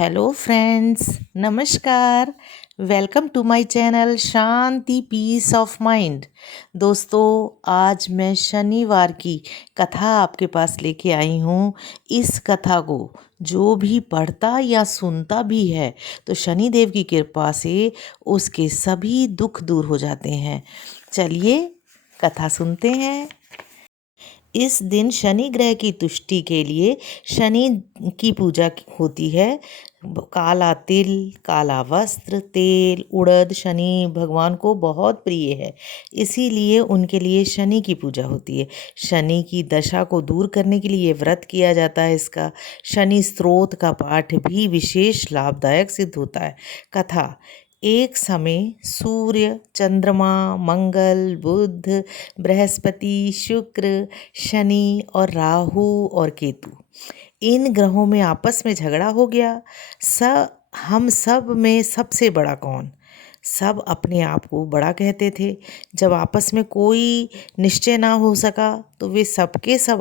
Hello friends, नमस्कार। Welcome to my channel Shanti peace of mind. दोस्तों, आज मैं शनिवार की कथा आपके पास लेके आई हूँ। इस कथा को जो भी पढ़ता या सुनता भी है तो शनिदेव की कृपा से उसके सभी दुख दूर हो जाते हैं। चलिए कथा सुनते हैं। इस दिन शनि ग्रह की तुष्टि के लिए शनि की पूजा होती है। काला तिल, काला वस्त्र, तेल, उड़द शनि भगवान को बहुत प्रिय है, इसीलिए उनके लिए शनि की पूजा होती है। शनि की दशा को दूर करने के लिए व्रत किया जाता है। इसका शनि स्तोत्र का पाठ भी विशेष लाभदायक सिद्ध होता है। कथा। एक समय सूर्य, चंद्रमा, मंगल, बुध, बृहस्पति, शुक्र, शनि और राहु और केतु, इन ग्रहों में आपस में झगड़ा हो गया। हम सब में सबसे बड़ा कौन? सब अपने आप को बड़ा कहते थे। जब आपस में कोई निश्चय ना हो सका तो वे सबके सब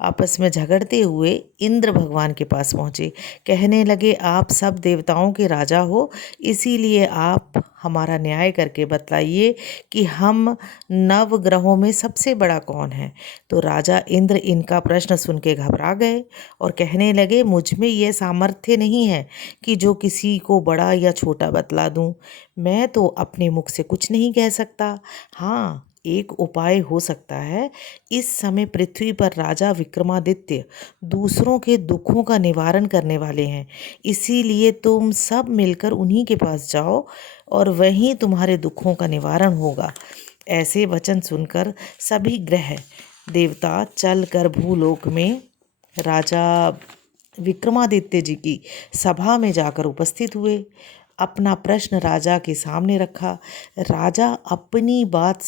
आपस में झगड़ते हुए इंद्र भगवान के पास पहुँचे। कहने लगे, आप सब देवताओं के राजा हो, इसीलिए आप हमारा न्याय करके बतलाइए कि हम नव ग्रहों में सबसे बड़ा कौन है। तो राजा इंद्र इनका प्रश्न सुन के घबरा गए और कहने लगे, मुझ में यह सामर्थ्य नहीं है कि जो किसी को बड़ा या छोटा बतला दूं। मैं तो अपने मुख से कुछ नहीं कह सकता। हाँ, एक उपाय हो सकता है। इस समय पृथ्वी पर राजा विक्रमादित्य दूसरों के दुखों का निवारण करने वाले हैं, इसीलिए तुम सब मिलकर उन्हीं के पास जाओ और वहीं तुम्हारे दुखों का निवारण होगा। ऐसे वचन सुनकर सभी ग्रह देवता चलकर भूलोक में राजा विक्रमादित्य जी की सभा में जाकर उपस्थित हुए। अपना प्रश्न राजा के सामने रखा। राजा अपनी बात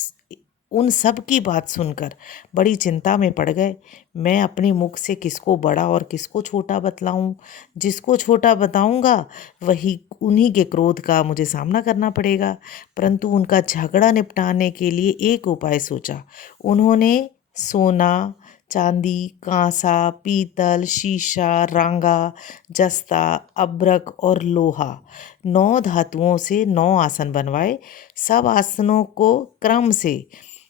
उन सब की बात सुनकर बड़ी चिंता में पड़ गए। मैं अपने मुख से किसको बड़ा और किसको छोटा बतलाऊं? जिसको छोटा बताऊंगा वही उन्हीं के क्रोध का मुझे सामना करना पड़ेगा। परंतु उनका झगड़ा निपटाने के लिए एक उपाय सोचा। उन्होंने सोना, चांदी, कांसा, पीतल, शीशा, रांगा, जस्ता, अभ्रक और लोहा, 9 धातुओं से 9 आसन बनवाए। सब आसनों को क्रम से,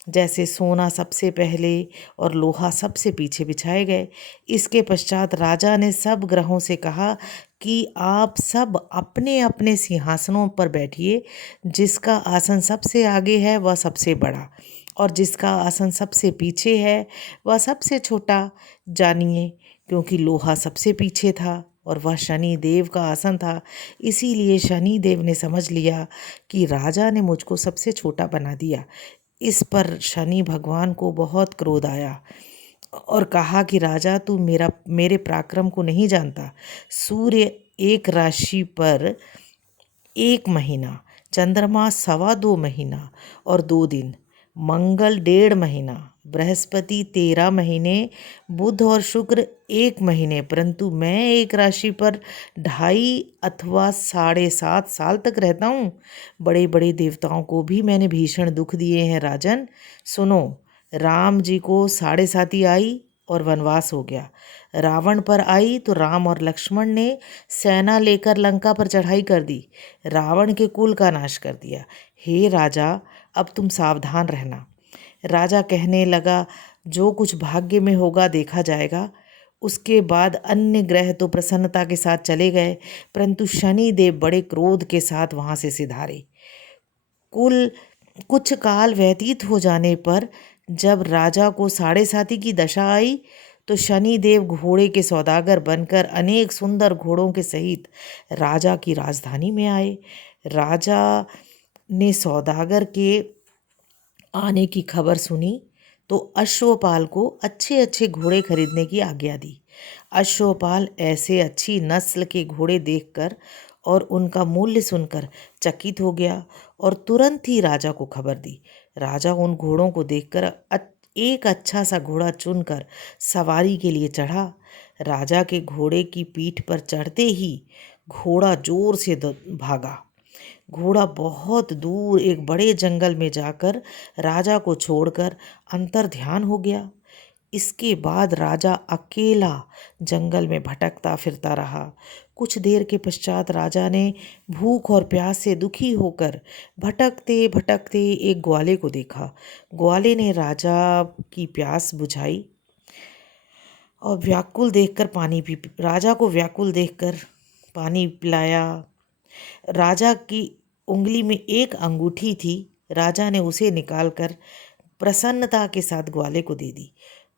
जैसे सोना सबसे पहले और लोहा सबसे पीछे बिछाए गए। इसके पश्चात राजा ने सब ग्रहों से कहा कि आप सब अपने अपने सिंहासनों पर बैठिए। जिसका आसन सबसे आगे है वह सबसे बड़ा और जिसका आसन सबसे पीछे है वह सबसे छोटा जानिए। क्योंकि लोहा सबसे पीछे था और वह शनि देव का आसन था, इसीलिए शनि देव ने समझ लिया कि राजा ने मुझको सबसे छोटा बना दिया। इस पर शनि भगवान को बहुत क्रोध आया और कहा कि राजा, तू मेरे पराक्रम को नहीं जानता। सूर्य एक राशि पर 1 महीना, चंद्रमा 2.25 महीना और 2 दिन, मंगल 1.5 महीना, बृहस्पति 13 महीने, बुध और शुक्र 1 महीने, परंतु मैं एक राशि पर 2.5 अथवा 7.5 साल तक रहता हूँ। बड़े बड़े देवताओं को भी मैंने भीषण दुख दिए हैं। राजन सुनो, राम जी को 7.5 आई और वनवास हो गया। रावण पर आई तो राम और लक्ष्मण ने सेना लेकर लंका पर चढ़ाई कर दी, रावण के कुल का नाश कर दिया। हे राजा, अब तुम सावधान रहना। राजा कहने लगा, जो कुछ भाग्य में होगा देखा जाएगा। उसके बाद अन्य ग्रह तो प्रसन्नता के साथ चले गए, परंतु शनि देव बड़े क्रोध के साथ वहां से सिधारे। कुछ काल व्यतीत हो जाने पर जब राजा को 7.5 की दशा आई तो शनि देव घोड़े के सौदागर बनकर अनेक सुंदर घोड़ों के सहित राजा की राजधानी में आए। राजा ने सौदागर के आने की खबर सुनी तो अश्वपाल को अच्छे अच्छे घोड़े खरीदने की आज्ञा दी। अश्वपाल ऐसे अच्छी नस्ल के घोड़े देखकर और उनका मूल्य सुनकर चकित हो गया और तुरंत ही राजा को खबर दी। राजा उन घोड़ों को देखकर एक अच्छा सा घोड़ा चुनकर सवारी के लिए चढ़ा। राजा के घोड़े की पीठ पर चढ़ते ही घोड़ा जोर से भागा। घोड़ा बहुत दूर एक बड़े जंगल में जाकर राजा को छोड़कर अंतर ध्यान हो गया। इसके बाद राजा अकेला जंगल में भटकता फिरता रहा। कुछ देर के पश्चात राजा ने भूख और प्यास से दुखी होकर भटकते भटकते एक ग्वाले को देखा। ग्वाले ने राजा की प्यास बुझाई और राजा को व्याकुल देखकर पानी पिलाया। राजा की उंगली में एक अंगूठी थी। राजा ने उसे निकालकर प्रसन्नता के साथ ग्वाले को दे दी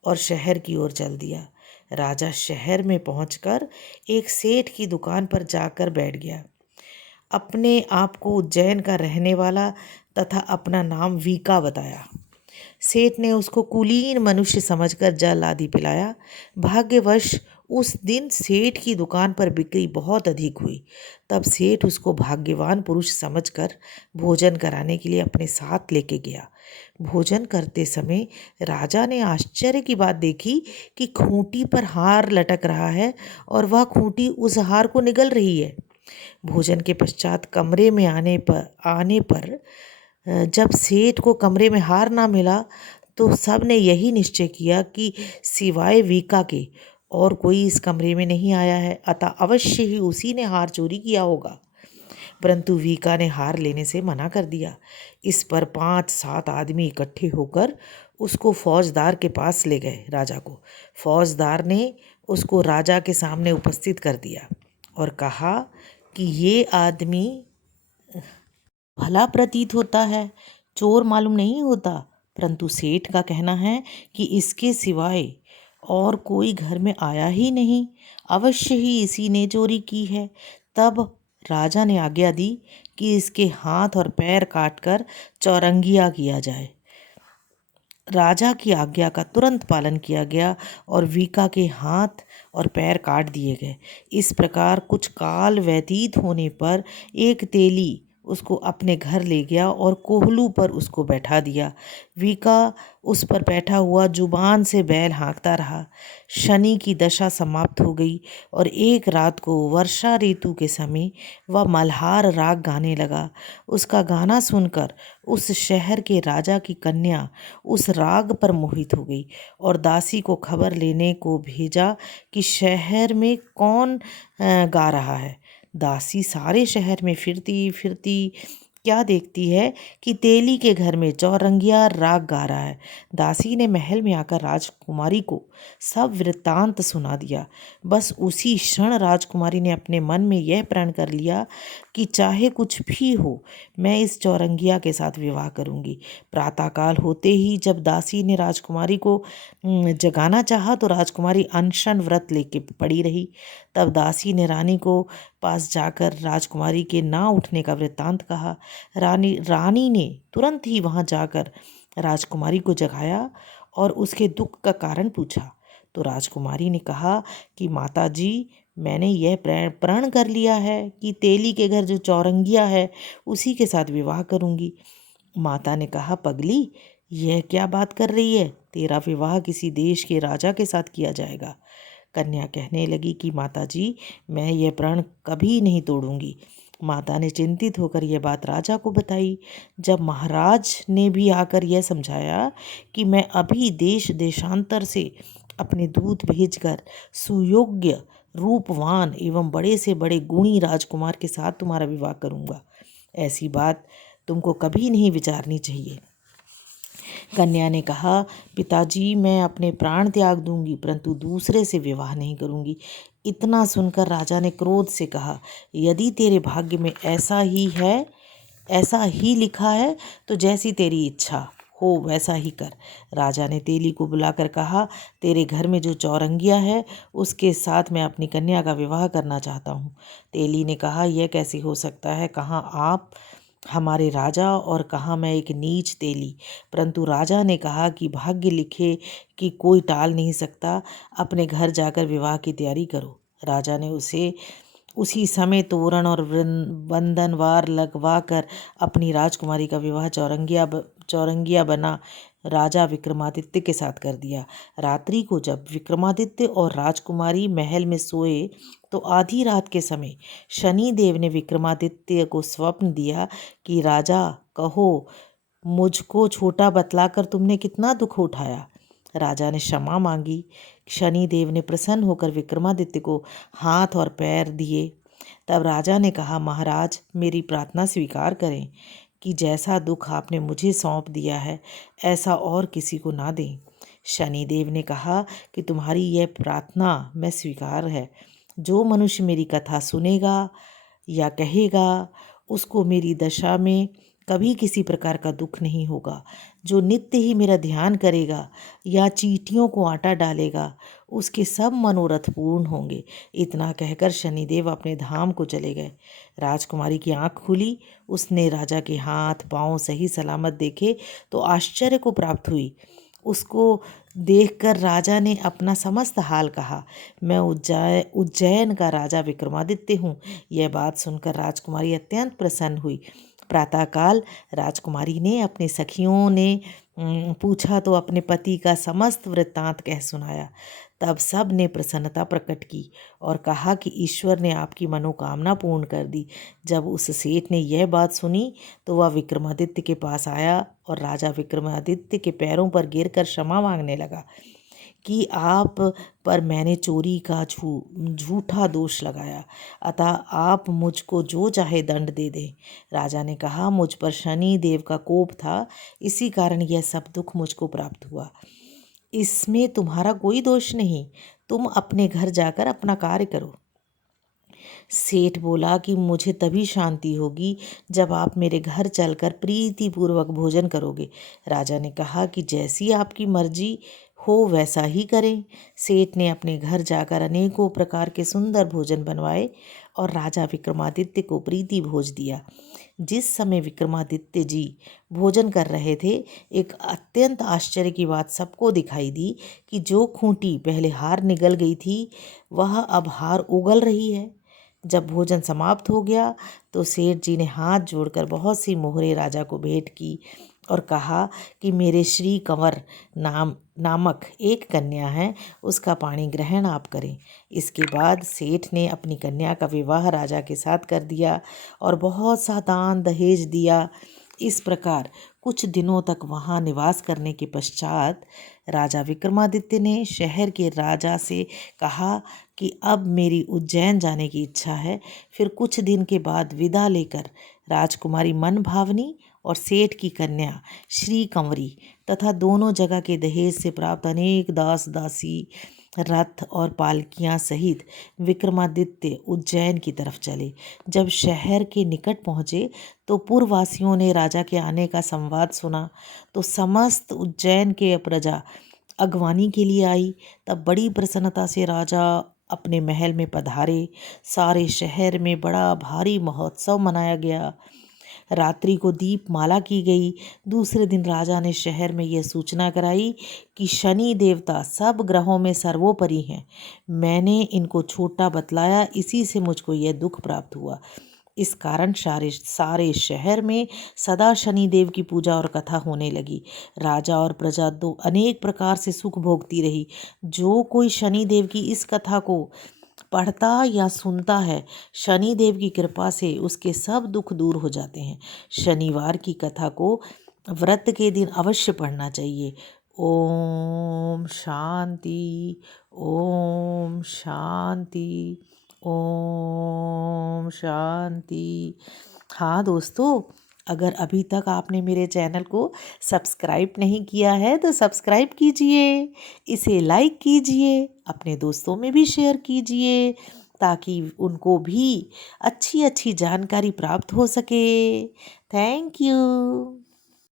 और शहर की ओर चल दिया। राजा शहर में पहुंचकर एक सेठ की दुकान पर जाकर बैठ गया। अपने आप को उज्जैन का रहने वाला तथा अपना नाम वीका बताया। सेठ ने उसको कुलीन मनुष्य समझकर जल आदि पिलाया। भाग्यवश उस दिन सेठ की दुकान पर बिक्री बहुत अधिक हुई। तब सेठ उसको भाग्यवान पुरुष समझकर भोजन कराने के लिए अपने साथ लेके गया। भोजन करते समय राजा ने आश्चर्य की बात देखी कि खूंटी पर हार लटक रहा है और वह खूंटी उस हार को निगल रही है। भोजन के पश्चात कमरे में आने पर जब सेठ को कमरे में हार ना मिला तो सब ने यही निश्चय किया कि सिवाय वीका के और कोई इस कमरे में नहीं आया है, अतः अवश्य ही उसी ने हार चोरी किया होगा। परंतु वीका ने हार लेने से मना कर दिया। इस पर 5-7 आदमी इकट्ठे होकर उसको फौजदार के पास ले गए। राजा को फौजदार ने उसको राजा के सामने उपस्थित कर दिया और कहा कि ये आदमी भला प्रतीत होता है, चोर मालूम नहीं होता, परंतु सेठ का कहना है कि इसके सिवाय और कोई घर में आया ही नहीं, अवश्य ही इसी ने चोरी की है। तब राजा ने आज्ञा दी कि इसके हाथ और पैर काटकर चौरंगिया किया जाए। राजा की आज्ञा का तुरंत पालन किया गया और वीका के हाथ और पैर काट दिए गए। इस प्रकार कुछ काल व्यतीत होने पर एक तेली उसको अपने घर ले गया और कोहलू पर उसको बैठा दिया। वीका उस पर बैठा हुआ जुबान से बैल हाँकता रहा। शनि की दशा समाप्त हो गई और एक रात को वर्षा ऋतु के समय वह मल्हार राग गाने लगा। उसका गाना सुनकर उस शहर के राजा की कन्या उस राग पर मोहित हो गई और दासी को खबर लेने को भेजा कि शहर में कौन गा रहा है। दासी सारे शहर में फिरती फिरती क्या देखती है कि तेली के घर में चौरंगिया राग गा रहा है। दासी ने महल में आकर राजकुमारी को सब वृत्तांत सुना दिया। बस उसी क्षण राजकुमारी ने अपने मन में यह प्रण कर लिया कि चाहे कुछ भी हो, मैं इस चौरंगिया के साथ विवाह करूंगी। प्रातःकाल होते ही जब दासी ने राजकुमारी को जगाना चाहा तो राजकुमारी अनशन व्रत लेके पड़ी रही। तब दासी ने रानी को पास जाकर राजकुमारी के ना उठने का वृत्तांत कहा। रानी ने तुरंत ही वहां जाकर राजकुमारी को जगाया और उसके दुख का कारण पूछा। तो राजकुमारी ने कहा कि माता जी, मैंने यह प्रण कर लिया है कि तेली के घर जो चौरंगिया है उसी के साथ विवाह करूंगी। माता ने कहा, पगली, यह क्या बात कर रही है? तेरा विवाह किसी देश के राजा के साथ किया जाएगा। कन्या कहने लगी कि माता जी, मैं यह प्रण कभी नहीं तोड़ूंगी। माता ने चिंतित होकर यह बात राजा को बताई। जब महाराज ने भी आकर यह समझाया कि मैं अभी देश देशांतर से अपने दूत भेजकर सुयोग्य, रूपवान एवं बड़े से बड़े गुणी राजकुमार के साथ तुम्हारा विवाह करूंगा, ऐसी बात तुमको कभी नहीं विचारनी चाहिए। कन्या ने कहा, पिताजी, मैं अपने प्राण त्याग दूंगी परंतु दूसरे से विवाह नहीं करूंगी। इतना सुनकर राजा ने क्रोध से कहा, यदि तेरे भाग्य में ऐसा ही लिखा है तो जैसी तेरी इच्छा हो वैसा ही कर। राजा ने तेली को बुलाकर कहा, तेरे घर में जो चौरंगिया है उसके साथ मैं अपनी कन्या का विवाह करना चाहता हूँ। तेली ने कहा, यह कैसे हो सकता है? कहाँ आप हमारे राजा और कहाँ मैं एक नीच तेली। परंतु राजा ने कहा कि भाग्य लिखे कि कोई टाल नहीं सकता, अपने घर जाकर विवाह की तैयारी करो। राजा ने उसे उसी समय तोरण और बंधनवार लगवा कर अपनी राजकुमारी का विवाह चौरंगिया बना राजा विक्रमादित्य के साथ कर दिया। रात्रि को जब विक्रमादित्य और राजकुमारी महल में सोए तो आधी रात के समय शनि देव ने विक्रमादित्य को स्वप्न दिया कि राजा, कहो, मुझको छोटा बतलाकर तुमने कितना दुख उठाया। राजा ने क्षमा मांगी। शनि देव ने प्रसन्न होकर विक्रमादित्य को हाथ और पैर दिए तब राजा ने कहा, महाराज मेरी प्रार्थना स्वीकार करें कि जैसा दुख आपने मुझे सौंप दिया है ऐसा और किसी को ना दें। शनिदेव ने कहा कि तुम्हारी यह प्रार्थना मैं स्वीकार है। जो मनुष्य मेरी कथा सुनेगा या कहेगा उसको मेरी दशा में कभी किसी प्रकार का दुख नहीं होगा। जो नित्य ही मेरा ध्यान करेगा या चींटियों को आटा डालेगा उसके सब मनोरथ पूर्ण होंगे। इतना कहकर शनिदेव अपने धाम को चले गए। राजकुमारी की आंख खुली। उसने राजा के हाथ पांव सही सलामत देखे तो आश्चर्य को प्राप्त हुई। उसको देखकर राजा ने अपना समस्त हाल कहा। मैं उज्जैन का राजा विक्रमादित्य हूँ। यह बात सुनकर राजकुमारी अत्यंत प्रसन्न हुई। प्रातःकाल राजकुमारी ने अपने सखियों ने पूछा तो अपने पति का समस्त वृत्तांत कह सुनाया। तब सब ने प्रसन्नता प्रकट की और कहा कि ईश्वर ने आपकी मनोकामना पूर्ण कर दी। जब उस सेठ ने यह बात सुनी तो वह विक्रमादित्य के पास आया और राजा विक्रमादित्य के पैरों पर गिरकर क्षमा मांगने लगा कि आप पर मैंने चोरी का झूठा दोष लगाया, अतः आप मुझको जो चाहे दंड दे दें। राजा ने कहा, मुझ पर शनि देव का कोप था, इसी कारण यह सब दुख मुझको प्राप्त हुआ। इसमें तुम्हारा कोई दोष नहीं। तुम अपने घर जाकर अपना कार्य करो। सेठ बोला कि मुझे तभी शांति होगी जब आप मेरे घर चलकर प्रीतिपूर्वक भोजन करोगे। राजा ने कहा कि जैसी आपकी मर्जी हो वैसा ही करें। सेठ ने अपने घर जाकर अनेकों प्रकार के सुंदर भोजन बनवाए और राजा विक्रमादित्य को प्रीति भोज दिया। जिस समय विक्रमादित्य जी भोजन कर रहे थे, एक अत्यंत आश्चर्य की बात सबको दिखाई दी कि जो खूंटी पहले हार निगल गई थी वह अब हार उगल रही है। जब भोजन समाप्त हो गया तो सेठ जी ने हाथ जोड़कर बहुत सी मोहरें राजा को भेंट की और कहा कि मेरे श्री कंवर नामक एक कन्या है, उसका पाणी ग्रहण आप करें। इसके बाद सेठ ने अपनी कन्या का विवाह राजा के साथ कर दिया और बहुत सा दान दहेज दिया। इस प्रकार कुछ दिनों तक वहाँ निवास करने के पश्चात राजा विक्रमादित्य ने शहर के राजा से कहा कि अब मेरी उज्जैन जाने की इच्छा है। फिर कुछ दिन के बाद विदा लेकर राजकुमारी मन भावनी और सेठ की कन्या श्री कंवरी तथा दोनों जगह के दहेज से प्राप्त अनेक दास दासी, रथ और पालकियां सहित विक्रमादित्य उज्जैन की तरफ चले। जब शहर के निकट पहुँचे तो पुरवासियों ने राजा के आने का संवाद सुना तो समस्त उज्जैन के प्रजा अगवानी के लिए आई। तब बड़ी प्रसन्नता से राजा अपने महल में पधारे। सारे शहर में बड़ा भारी महोत्सव मनाया गया। रात्रि को दीपमाला की गई। दूसरे दिन राजा ने शहर में यह सूचना कराई कि शनि देवता सब ग्रहों में सर्वोपरि हैं। मैंने इनको छोटा बतलाया, इसी से मुझको यह दुख प्राप्त हुआ। इस कारण सारे शहर में सदा शनि देव की पूजा और कथा होने लगी। राजा और प्रजा दो अनेक प्रकार से सुख भोगती रही। जो कोई शनि देव की इस कथा को पढ़ता या सुनता है, शनि देव की कृपा से उसके सब दुख दूर हो जाते हैं। शनिवार की कथा को व्रत के दिन अवश्य पढ़ना चाहिए। ओम शांति, ओम शांति, ओम शांति। हाँ दोस्तों, अगर अभी तक आपने मेरे चैनल को सब्सक्राइब नहीं किया है तो सब्सक्राइब कीजिए, इसे लाइक कीजिए, अपने दोस्तों में भी शेयर कीजिए ताकि उनको भी अच्छी अच्छी जानकारी प्राप्त हो सके। Thank you.